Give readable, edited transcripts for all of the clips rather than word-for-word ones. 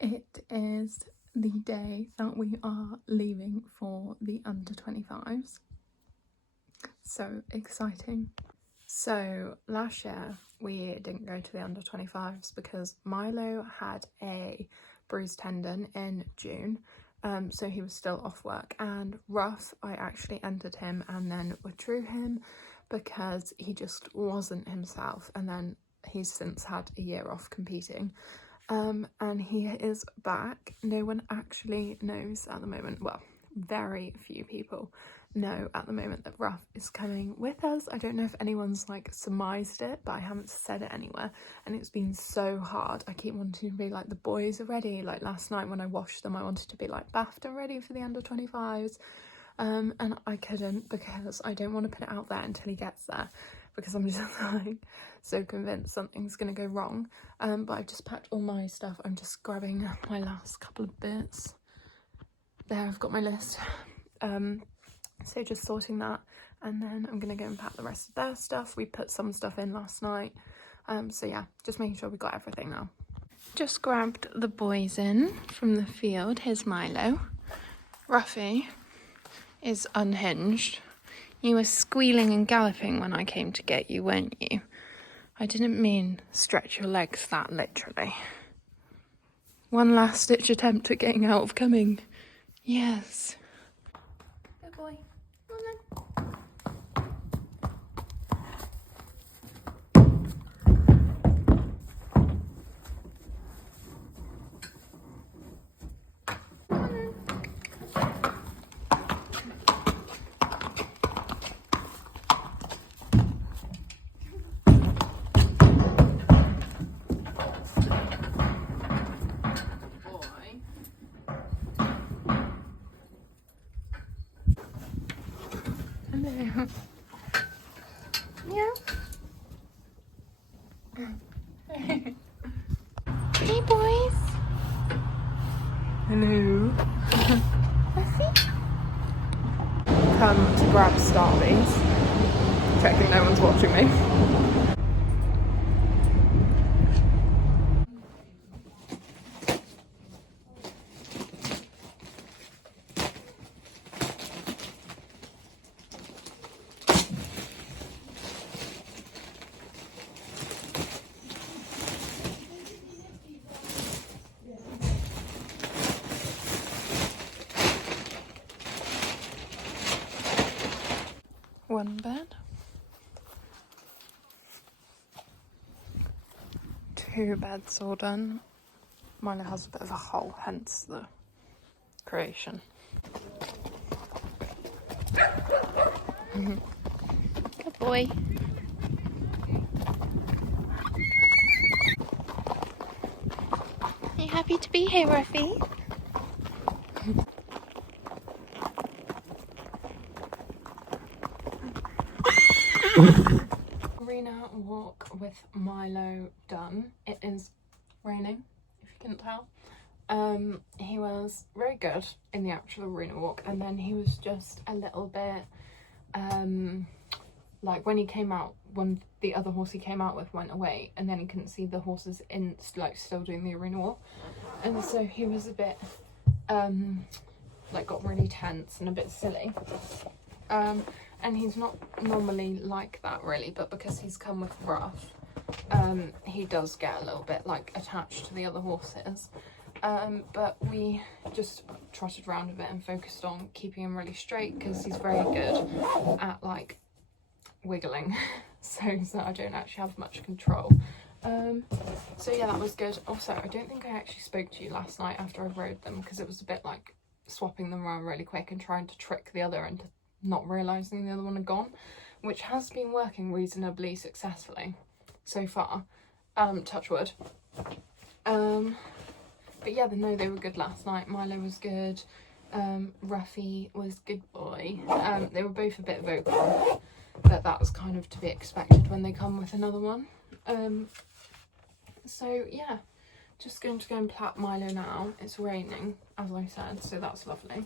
It is the day that we are leaving for the under 25s. So exciting. So last year we didn't go to the under 25s because Milo had a bruised tendon in June. So he was still off work, and Ruff, I actually entered him and then withdrew him because he just wasn't himself, and then he's since had a year off competing. And he is back. No one actually knows at the moment, well, very few people know at the moment that Ruff is coming with us. I don't know if anyone's like surmised it, but I haven't said it anywhere, and it's been so hard. I keep wanting to be like, the boys are ready. Like last night when I washed them, I wanted to be like bathed and ready for the under 25s, and I couldn't because I don't want to put it out there until he gets there, because I'm just like so convinced something's gonna go wrong. But I've just packed all my stuff. I'm just grabbing my last couple of bits. There, I've got my list. So just sorting that, and then I'm gonna go and pack the rest of their stuff. We put some stuff in last night. So yeah, just making sure we got everything now. Just grabbed the boys in from the field. Here's Milo. Ruffy is unhinged. You were squealing and galloping when I came to get you, weren't you? I didn't mean stretch your legs that literally. One last ditch attempt at getting out of coming. Yes. Good boy. Come on then. Hello. Yeah. Hey boys. Hello. Come to grab Starlies. Checking no one's watching me. One bed, 2 beds all done. Mine has a bit of a hole, hence the creation. Good boy. Are you happy to be here, Ruffy? Arena walk with Milo done. It is raining, if you couldn't tell. He was very good in the actual arena walk, and then he was just a little bit like when he came out, when the other horse he came out with went away, and then he couldn't see the horses in, like, still doing the arena walk, and so he was a bit like got really tense and a bit silly. And he's not normally like that really, but because he's come with Ruff, he does get a little bit like attached to the other horses. But we just trotted around a bit and focused on keeping him really straight, because he's very good at like wiggling so I don't actually have much control. So yeah, that was good. Also, I don't think I actually spoke to you last night after I rode them, because it was a bit like swapping them around really quick and trying to trick the other into not realising the other one had gone, which has been working reasonably successfully so far, touch wood. But yeah, no, they were good last night. Milo was good, Ruffy was good boy. They were both a bit vocal, but that was kind of to be expected when they come with another one. So yeah, just going to go and plait Milo now. It's raining, as I said, so that's lovely.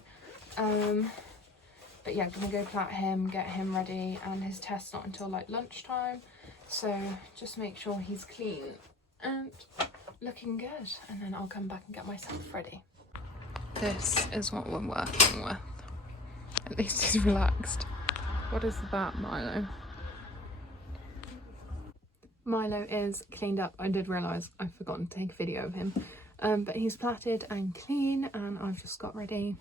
But yeah, gonna go plait him, get him ready, and his test's not until like lunchtime, so just make sure he's clean and looking good, and then I'll come back and get myself ready. This is what we're working with. At least he's relaxed. What is that, Milo? Milo is cleaned up. I did realise I've forgotten to take a video of him. But he's platted and clean, and I've just got ready.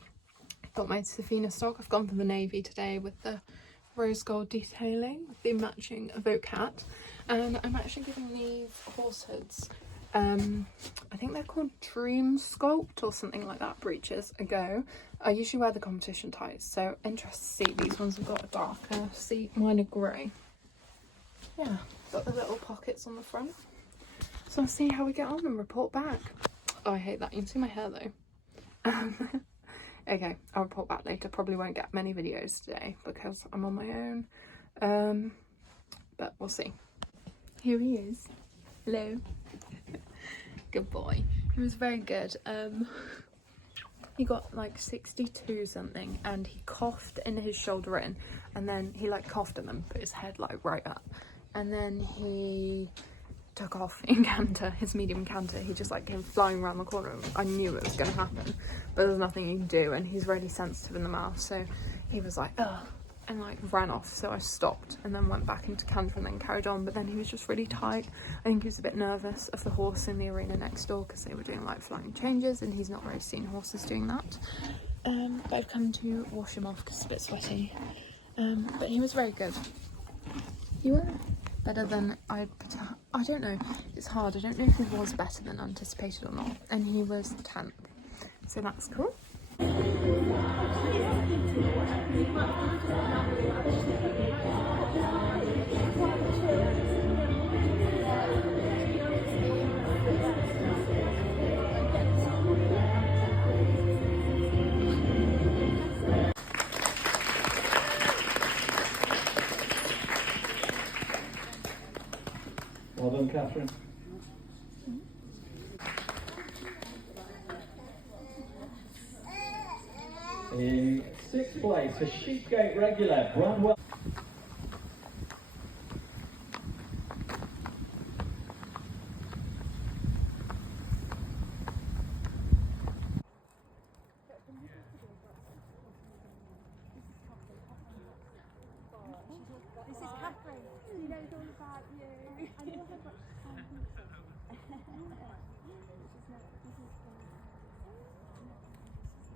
Got my Safina stock. I've gone for the navy today with the rose gold detailing, with the matching Evoke hat. And I'm actually giving these horse hoods, I think they're called Dream Sculpt or something like that, breeches, a go. I usually wear the competition tights, so interested to see. These ones have got a darker, see, mine are grey. Yeah, got the little pockets on the front. So I'll see how we get on and report back. Oh, I hate that. You can see my hair though. Okay, I'll report back later. Probably won't get many videos today because I'm on my own. But we'll see. Here he is. Hello. Good boy. He was very good. He got like 62 something, and he coughed in his shoulder in, and then he like coughed and then put his head like right up, and then he took off in canter, his medium canter. He just like came flying around the corner. I knew it was going to happen, but there's nothing he can do, and he's really sensitive in the mouth, so he was like ugh, and like ran off. So I stopped and then went back into canter and then carried on, but then he was just really tight. I think he was a bit nervous of the horse in the arena next door because they were doing like flying changes, and he's not really seen horses doing that. But I've come to wash him off because it's a bit sweaty, but he was very good. You were better than I don't know, it's hard. I don't know if he was better than anticipated or not, and he was 10th, so that's cool. Well done, Catherine. In 6th place for Sheepgate regular, Bradwell. This is Catherine. She knows all about you. I know her, but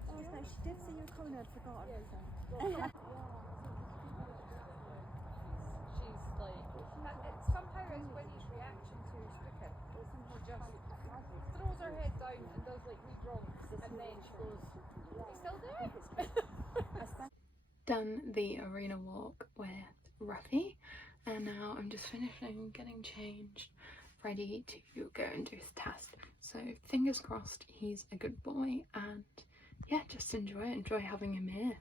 oh, so she did see your corner. I'd forgotten. She's like, somehow it's Winnie's reaction to Spooker. She just throws her head down and does like wee drums, and then she goes, "You still there?" Done the arena walk with Ruffy, and now I'm just finishing getting changed, ready to go and do his test. So fingers crossed he's a good boy, and yeah, just enjoy having him here.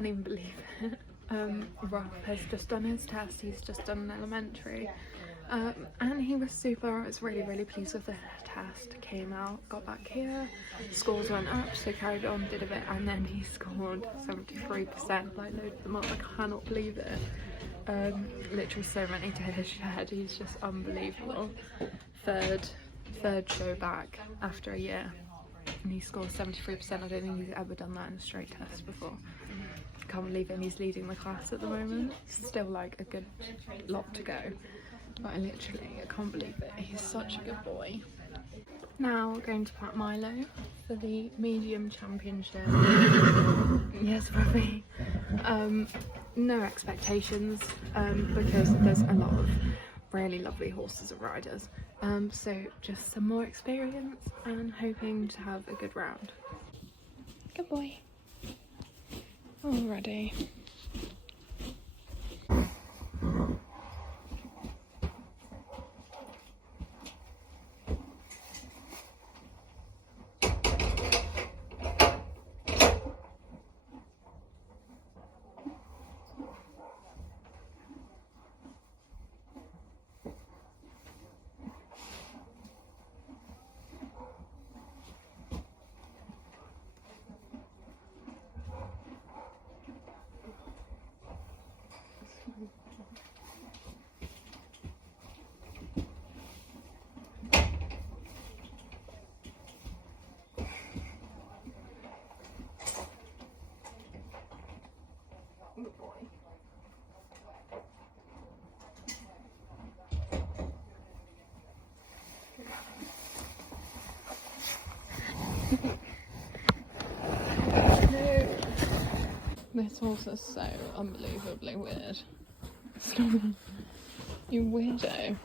can't even believe it. Rob has just done his test, he's just done an elementary, and he was super. I was really pleased with the test. Came out, got back here, scores went up, so carried on, did a bit, and then he scored 73%, like loaded them up. I cannot believe it. Literally so many to his shed. He's just unbelievable. Third show back after a year, and he scores 73%. I don't think he's ever done that in a straight test before. Can't believe it. And he's leading the class at the moment. Still like a good lot to go, but I can't believe it. He's such a good boy. Now we're going to Pat Milo for the medium championship. Yes, Ruby. No expectations, because there's a lot of really lovely horses and riders. So just some more experience and hoping to have a good round. Good boy. Already. Good boy. This horse is so unbelievably weird. You weirdo.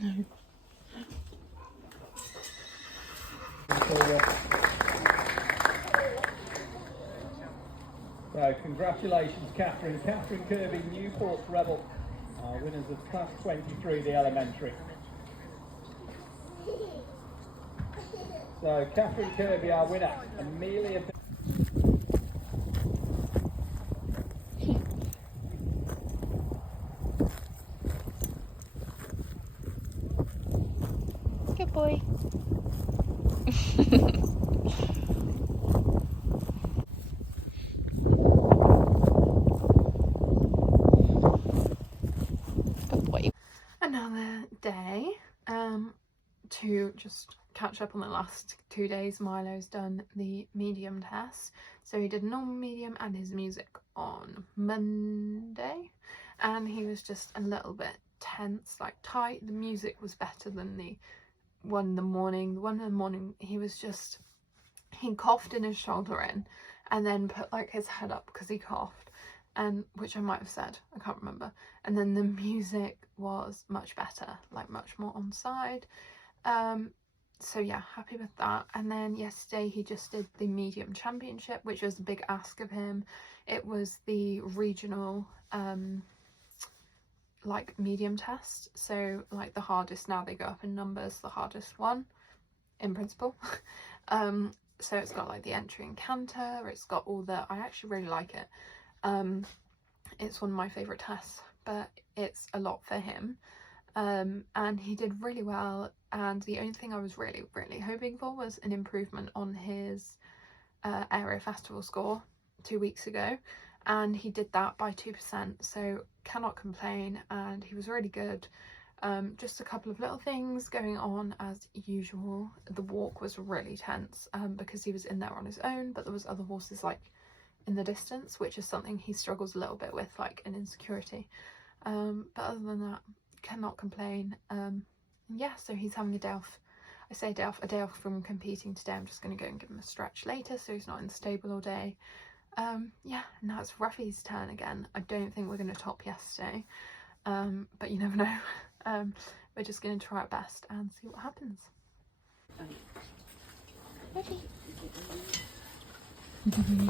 No. So congratulations, Catherine. Catherine Kirby, Newport's Rebel, winners of Class 23, the elementary. So Catherine Kirby, our winner. Amelia. Good boy. Good boy. Another day to just catch up on the last 2 days. Milo's done the medium test, so he did normal, medium and his music on Monday, and he was just a little bit tense, like tight. The music was better than the one in the morning. The one in the morning, he coughed in his shoulder in and then put like his head up because he coughed, and which I might have said, I can't remember. And then the music was much better, like much more on side. So yeah, happy with that. And then yesterday he just did the medium championship, which was a big ask of him. It was the regional like medium test, so like the hardest, now they go up in numbers, the hardest one in principle. So it's got like the entry and canter, it's got all the, I actually really like it. It's one of my favorite tests, but it's a lot for him. And he did really well, and the only thing I was really hoping for was an improvement on his area festival score 2 weeks ago, and he did that by 2%, so cannot complain, and he was really good. Just a couple of little things going on as usual. The walk was really tense because he was in there on his own, but there was other horses like in the distance, which is something he struggles a little bit with, like an insecurity. But other than that, cannot complain. Yeah, so he's having a day off. I say a day off from competing today. I'm just going to go and give him a stretch later so he's not in the stable all day. Yeah, now it's Ruffy's turn again. I don't think we're going to top yesterday, but you never know. We're just going to try our best and see what happens. Ruffy.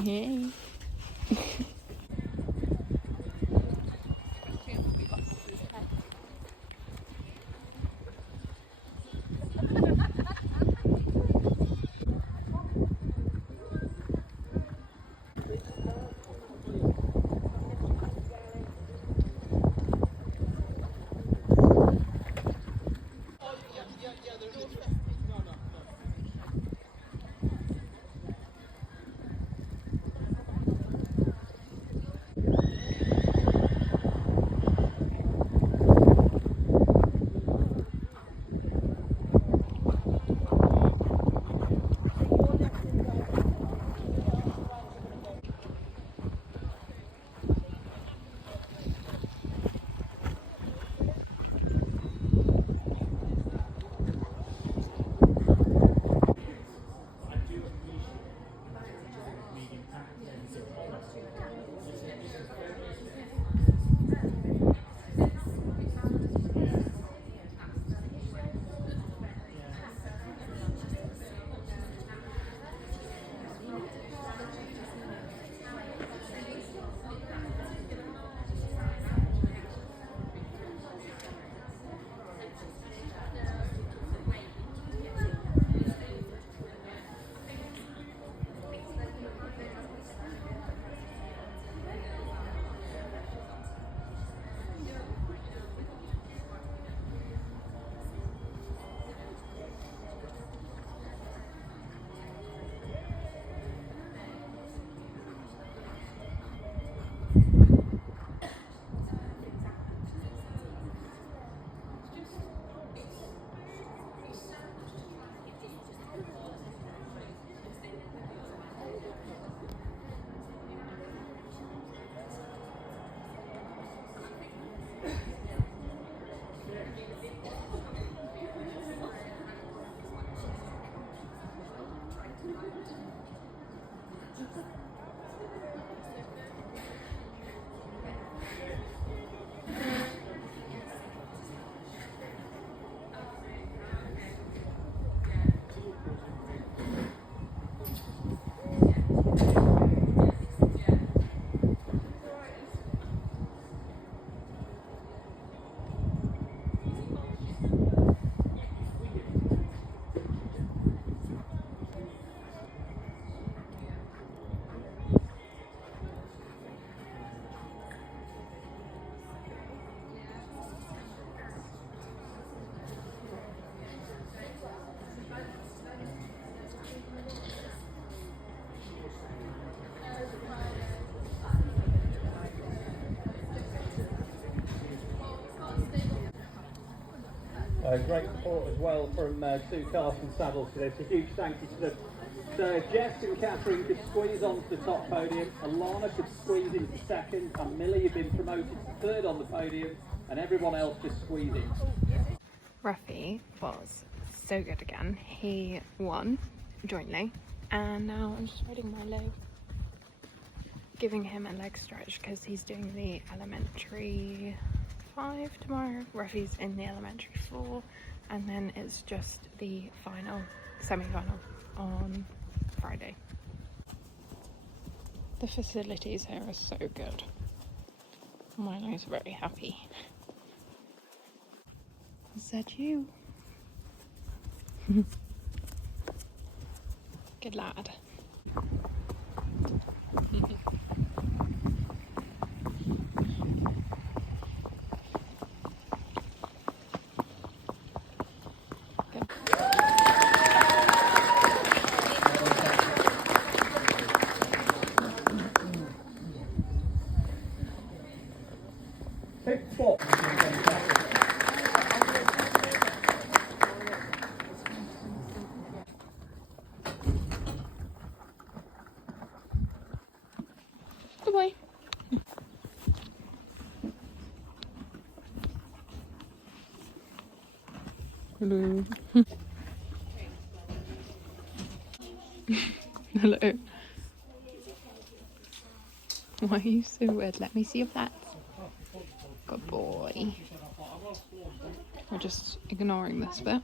Yay. Great support as well from Sue Carson Saddles for this. A huge thank you to them. So Jess and Catherine could squeeze onto the top podium, Alana could squeeze into second, and Millie had been promoted to third on the podium, and everyone else just squeezing. Ruffy was so good again. He won jointly, and now I'm just riding Milo, giving him a leg stretch because he's doing the elementary 5 tomorrow. Ruffy's in the elementary 4, and then it's just the final, semi-final on Friday. The facilities here are so good. Milo's very happy. Is that you? Good lad. Pick spot. Goodbye. Hello. Hello. Why are you so weird? Let me see your flats. Good boy. We're just ignoring this bit.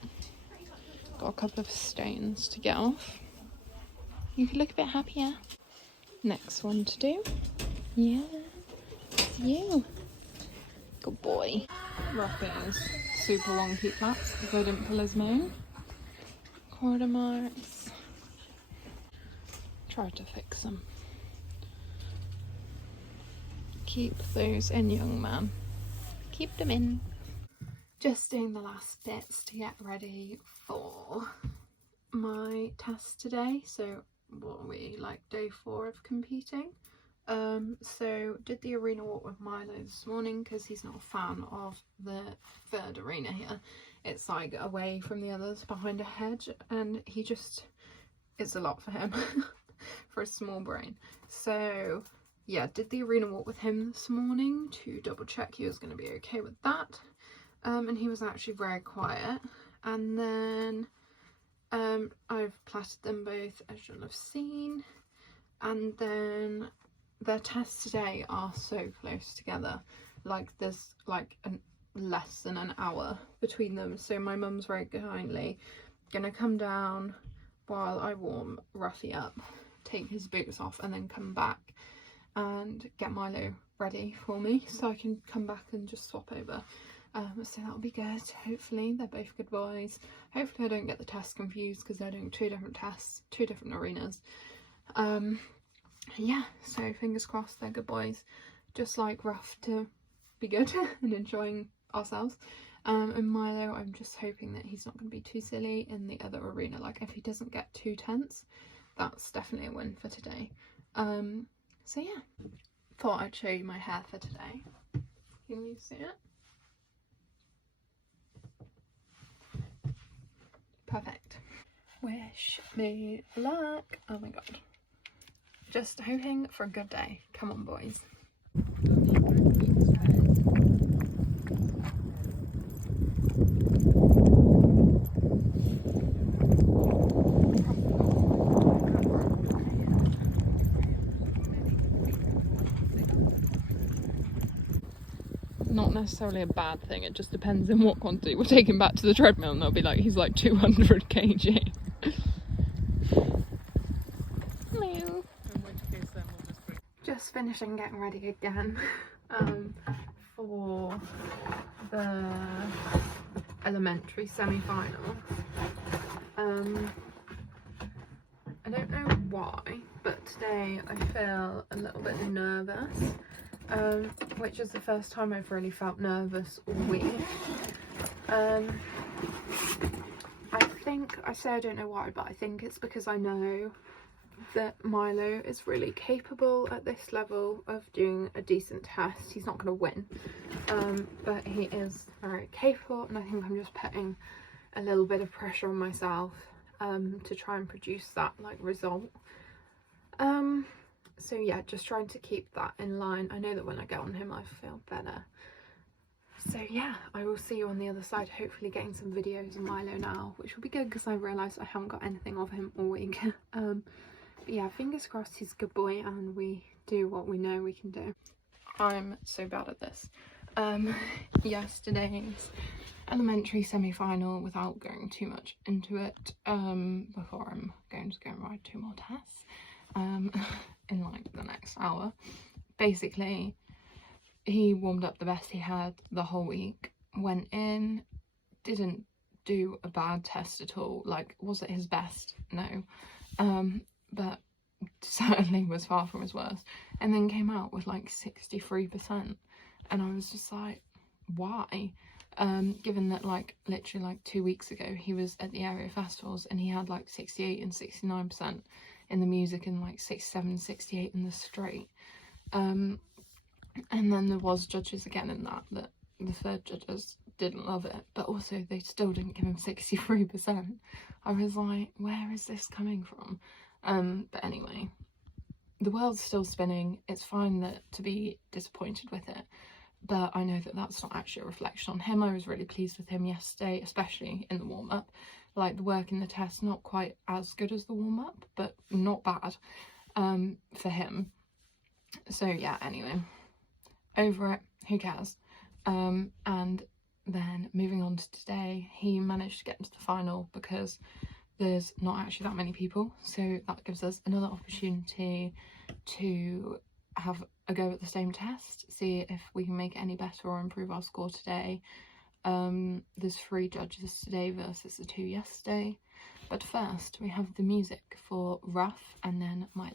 Got a couple of stones to get off. You could look a bit happier. Next one to do. Yeah, it's you. Good boy. Ruffy's super long peat flaps because I didn't pull his mane. Quarter marks. Tried to fix them. Keep those in, young man. Keep them in. Just doing the last bits to get ready for my test today. So what are we, like day 4 of competing? So did the arena walk with Milo this morning because he's not a fan of the 3rd arena here. It's like away from the others behind a hedge, and he just, it's a lot for him for a small brain. So yeah, did the arena walk with him this morning to double check he was going to be okay with that, and he was actually very quiet. And then I've platted them both, as you'll have seen, and then their tests today are so close together, like there's like less than an hour between them. So my mum's very kindly gonna come down while I warm Ruffy up, take his boots off, and then come back and get Milo ready for me so I can come back and just swap over. So that'll be good. Hopefully they're both good boys. Hopefully I don't get the tests confused because they're doing 2 different tests, 2 different arenas. Yeah, so fingers crossed they're good boys. Just like Ruff to be good and enjoying ourselves. And Milo, I'm just hoping that he's not going to be too silly in the other arena. Like if he doesn't get too tense, that's definitely a win for today. So yeah, thought I'd show you my hair for today. Can you see it? Perfect. Wish me luck. Oh my god. Just hoping for a good day. Come on, boys. Not necessarily a bad thing, it just depends on what quantity we're taking back to the treadmill, and they'll be like, he's like 200 kg. Hello. Just finishing getting ready again for the elementary semi-final. I don't know why, but today I feel a little bit nervous. Which is the first time I've really felt nervous all week. I think, I say I don't know why, but I think it's because I know that Milo is really capable at this level of doing a decent test. He's not going to win, but he is very capable, and I think I'm just putting a little bit of pressure on myself to try and produce that like result. So yeah, just trying to keep that in line. I know that when I get on him I feel better. So yeah, I will see you on the other side, hopefully getting some videos of Milo now, which will be good because I realised I haven't got anything of him all week. But yeah, fingers crossed he's a good boy and we do what we know we can do. I'm so bad at this. Yesterday's elementary semi-final, without going too much into it, before I'm going to go and ride 2 more tests in like the next hour. Basically, he warmed up the best he had the whole week, went in, didn't do a bad test at all. Like, was it his best? No. But certainly was far from his worst, and then came out with like 63%, and I was just like, why? Given that like literally like 2 weeks ago he was at the area festivals and he had like 68 and 69% in the music and like 67, 68 in the straight. And then there was judges again in that the third judges didn't love it, but also they still didn't give him 63%. I was like, where is this coming from? But anyway, the world's still spinning. It's fine to be disappointed with it, but I know that that's not actually a reflection on him. I was really pleased with him yesterday, especially in the warm-up. Like, the work in the test, not quite as good as the warm-up, but not bad for him. So yeah, anyway, over it, who cares? And then moving on to today, he managed to get into the final because there's not actually that many people, so that gives us another opportunity to have a go at the same test, see if we can make it any better or improve our score today. There's 3 judges today versus the 2 yesterday, but first we have the music for Rough and then Milo.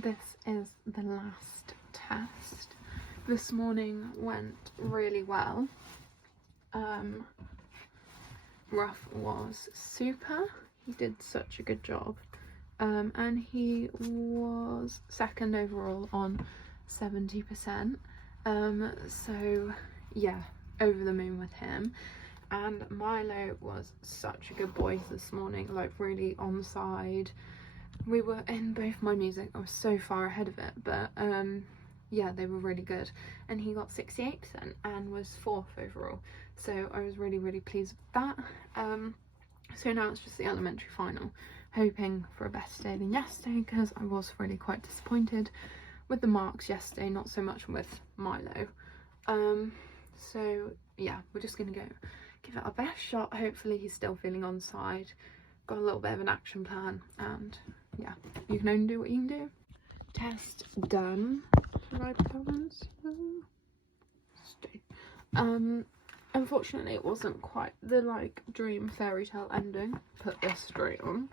this is the last test. This morning went really well. Ruff was super. He did such a good job. And he was second overall on 70%. So yeah, over the moon with him. And Milo was such a good boy this morning, like really on side. We were in both my music. I was so far ahead of it, but yeah, they were really good. And he got 68% and was 4th overall. So I was really pleased with that. So now it's just the elementary final, hoping for a better day than yesterday, because I was really quite disappointed with the marks yesterday, not so much with Milo. So yeah, we're just gonna go give it our best shot. Hopefully he's still feeling on side, got a little bit of an action plan, and yeah, you can only do what you can do. Test done. Should I balance? Unfortunately it wasn't quite the like dream fairy tale ending. Put this straight on.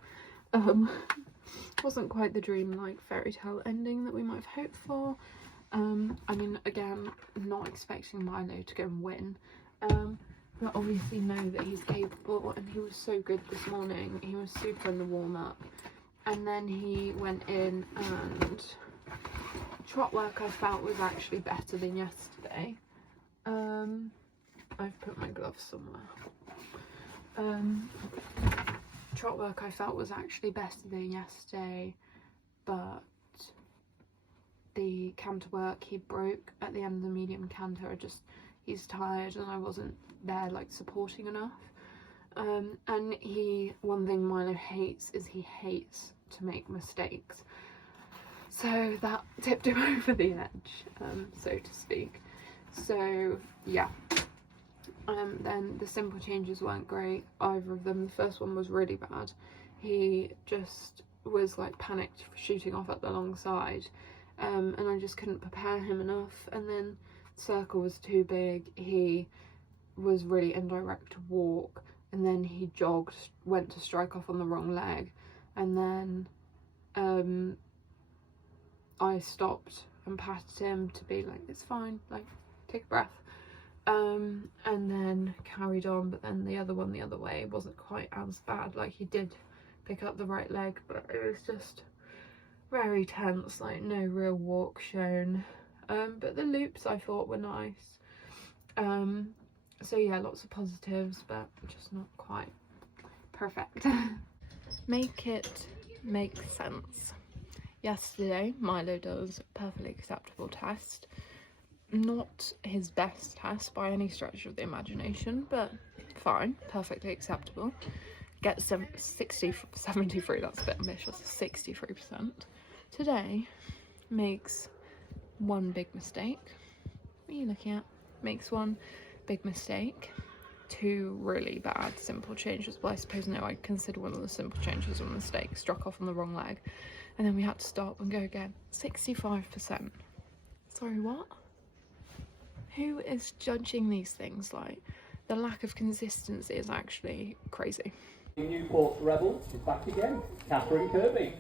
Wasn't quite the dream like fairy tale ending that we might have hoped for. I mean, again, not expecting Milo to go and win, but obviously know that he's capable, and he was so good this morning. He was super in the warm-up, and then he went in, and trot work I felt was actually better than yesterday. I've put my gloves somewhere. Trot work I felt was actually better than yesterday, but the canter work he broke at the end of the medium canter. He's tired, and I wasn't there like supporting enough. And one thing Milo hates is he hates to make mistakes, so that tipped him over the edge, so to speak. So yeah. Then the simple changes weren't great, either of them. The first one was really bad. He just was like panicked shooting off at the long side, and I just couldn't prepare him enough. And then circle was too big. He was really indirect to walk, and then he jogged, went to strike off on the wrong leg, and then I stopped and patted him to be like, it's fine, like take a breath. And then carried on, but then the other one the other way wasn't quite as bad. Like, he did pick up the right leg, but it was just very tense, like no real walk shown. But the loops I thought were nice. So yeah, lots of positives, but just not quite perfect. Make it make sense. Yesterday Milo does a perfectly acceptable test. Not his best test by any stretch of the imagination, but fine, perfectly acceptable. Gets 73, that's a bit ambitious, 63%. Today makes one big mistake. What are you looking at? Makes one big mistake. Two really bad simple changes. Well, I suppose no, I consider one of the simple changes a mistake. Struck off on the wrong leg, and then we had to stop and go again. 65%. Sorry, what? Who is judging these things? Like, the lack of consistency is actually crazy. Newport's Rebel is back again, Catherine Kirby.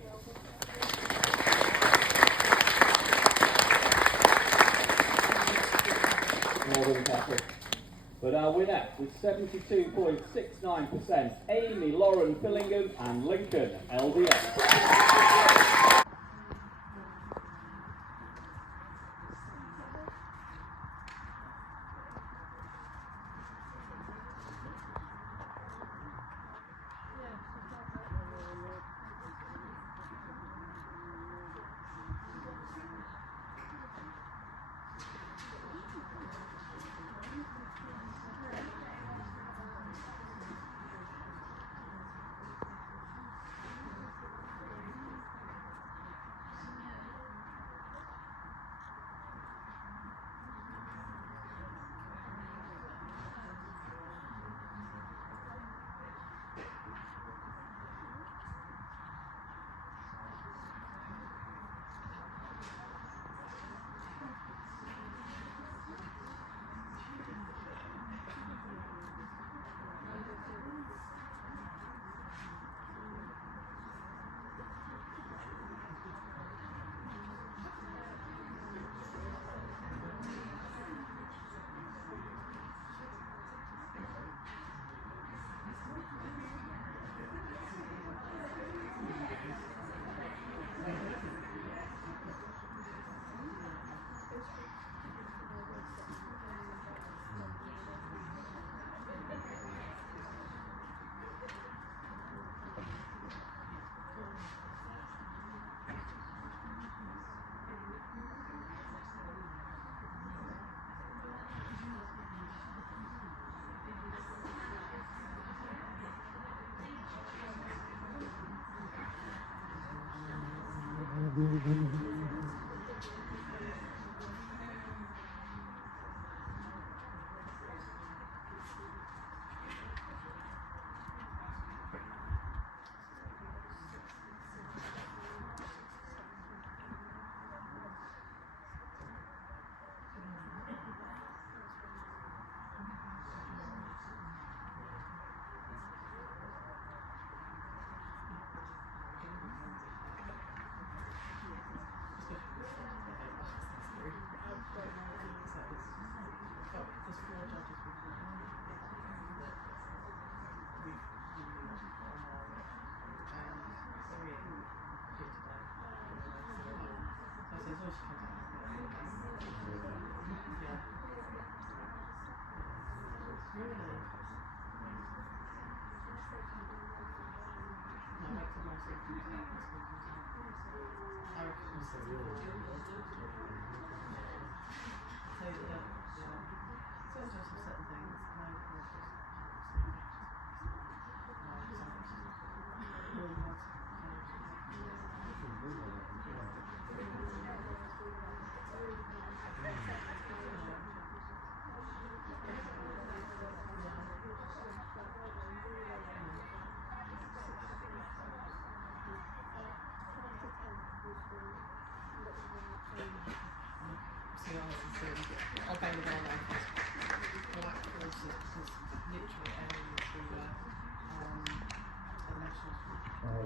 More than Catherine. But our winner with 72.69%, Amy Lauren Fillingham and Lincoln LDS.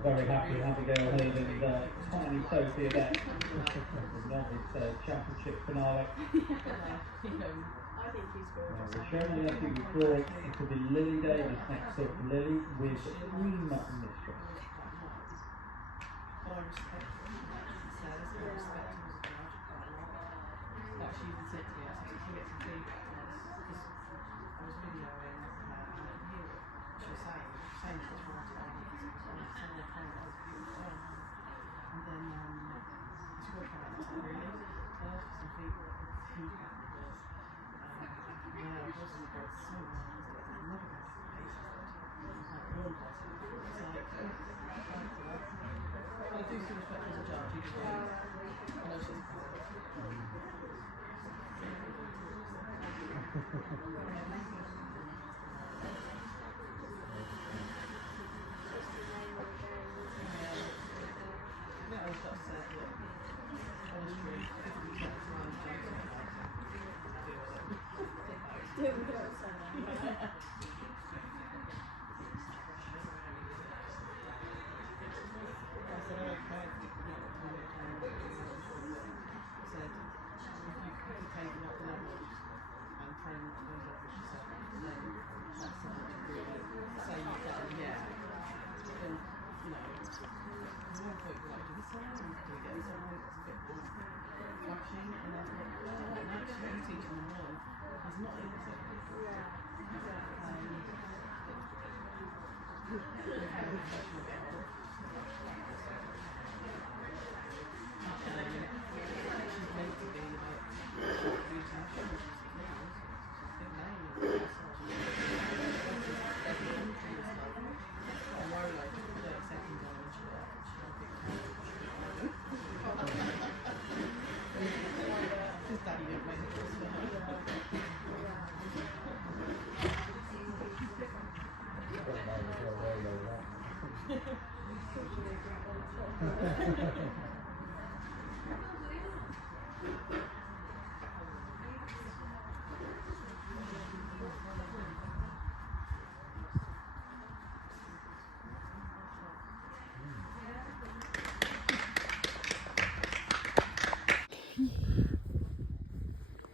Very happy Abigail Heard and tiny Sophie Abet. Novice championship finale. The Sherman Lefty was drawing. It could be Lily Davis next up. Lily with Queen Mistress.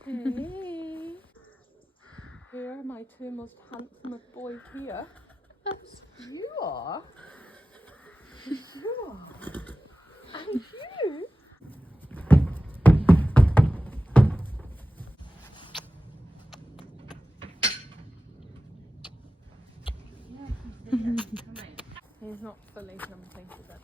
Hey, here are my two most handsome boys here. You are. You are. And you. He's not fully completed it.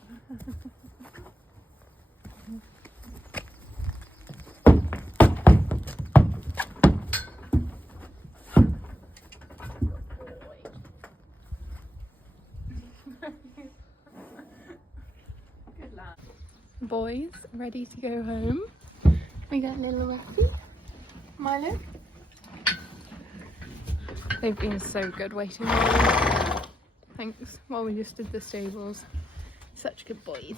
Good lad. boys ready to go home. We got little Rocky, Milo. They've been so good waiting while we, thanks, while we just did the stables. Such good boys.